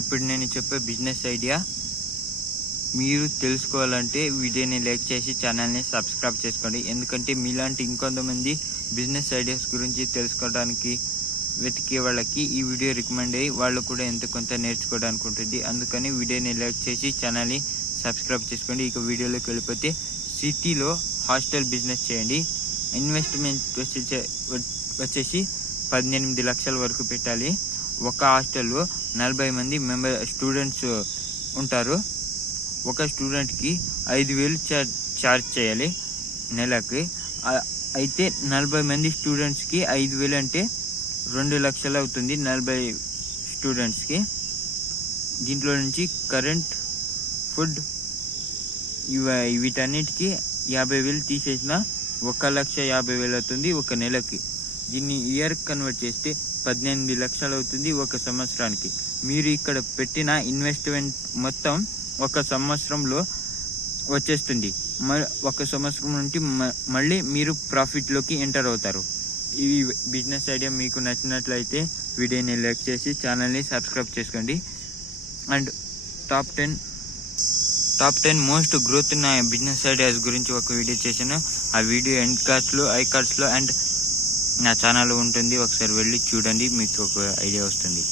ఇప్పుడు నేను చెప్పే బిజినెస్ ఐడియా మీరు తెలుసుకోవాలంటే వీడియోని లైక్ చేసి ఛానల్ని సబ్స్క్రైబ్ చేసుకోండి. ఎందుకంటే మీలాంటి ఇంకొంతమంది బిజినెస్ ఐడియాస్ గురించి తెలుసుకోవడానికి వెతికే వాళ్ళకి ఈ వీడియో రికమెండ్ అయ్యి వాళ్ళు కూడా ఎంతో కొంత నేర్చుకోవడానికి ఉంటుంది. అందుకని వీడియోని లైక్ చేసి ఛానల్ని సబ్స్క్రైబ్ చేసుకోండి. ఇక వీడియోలోకి వెళ్ళిపోతే సిటీలో హాస్టల్ బిజినెస్ చేయండి. ఇన్వెస్ట్మెంట్ వచ్చేసి 18 లక్షల వరకు పెట్టాలి. ఒక హాస్టల్లో 40 మంది స్టూడెంట్స్ ఉంటారు. ఒక స్టూడెంట్కి 5,000 ఛార్జ్ చేయాలి నెలకి. అయితే 40 మంది స్టూడెంట్స్కి 5,000 అంటే 2 లక్షలు అవుతుంది 40 స్టూడెంట్స్కి. దీంట్లో నుంచి కరెంట్, ఫుడ్ వీటన్నిటికీ 50,000 తీసేసిన 1,50,000 అవుతుంది ఒక నెలకి. దీన్ని ఇయర్ కన్వర్ట్ చేస్తే 18 లక్షలు అవుతుంది ఒక సంవత్సరానికి. మీరు ఇక్కడ పెట్టిన ఇన్వెస్ట్మెంట్ మొత్తం ఒక సంవత్సరంలో వచ్చేస్తుంది. ఒక సంవత్సరం నుండి మళ్ళీ మీరు ప్రాఫిట్లోకి ఎంటర్ అవుతారు. ఈ బిజినెస్ ఐడియా మీకు నచ్చినట్లయితే వీడియోని లైక్ చేసి ఛానల్ని సబ్స్క్రైబ్ చేసుకోండి. అండ్ టాప్ 10 మోస్ట్ గ్రోత్ ఉన్న బిజినెస్ ఐడియాస్ గురించి ఒక వీడియో చేశాను. ఆ వీడియో ఎండ్ కార్డ్స్లో, ఐ కార్డ్స్లో అండ్ నా ఛానల్ ఉంటుంది. ఒకసారి వెళ్ళి చూడండి, మీకు ఒక ఐడియా వస్తుంది.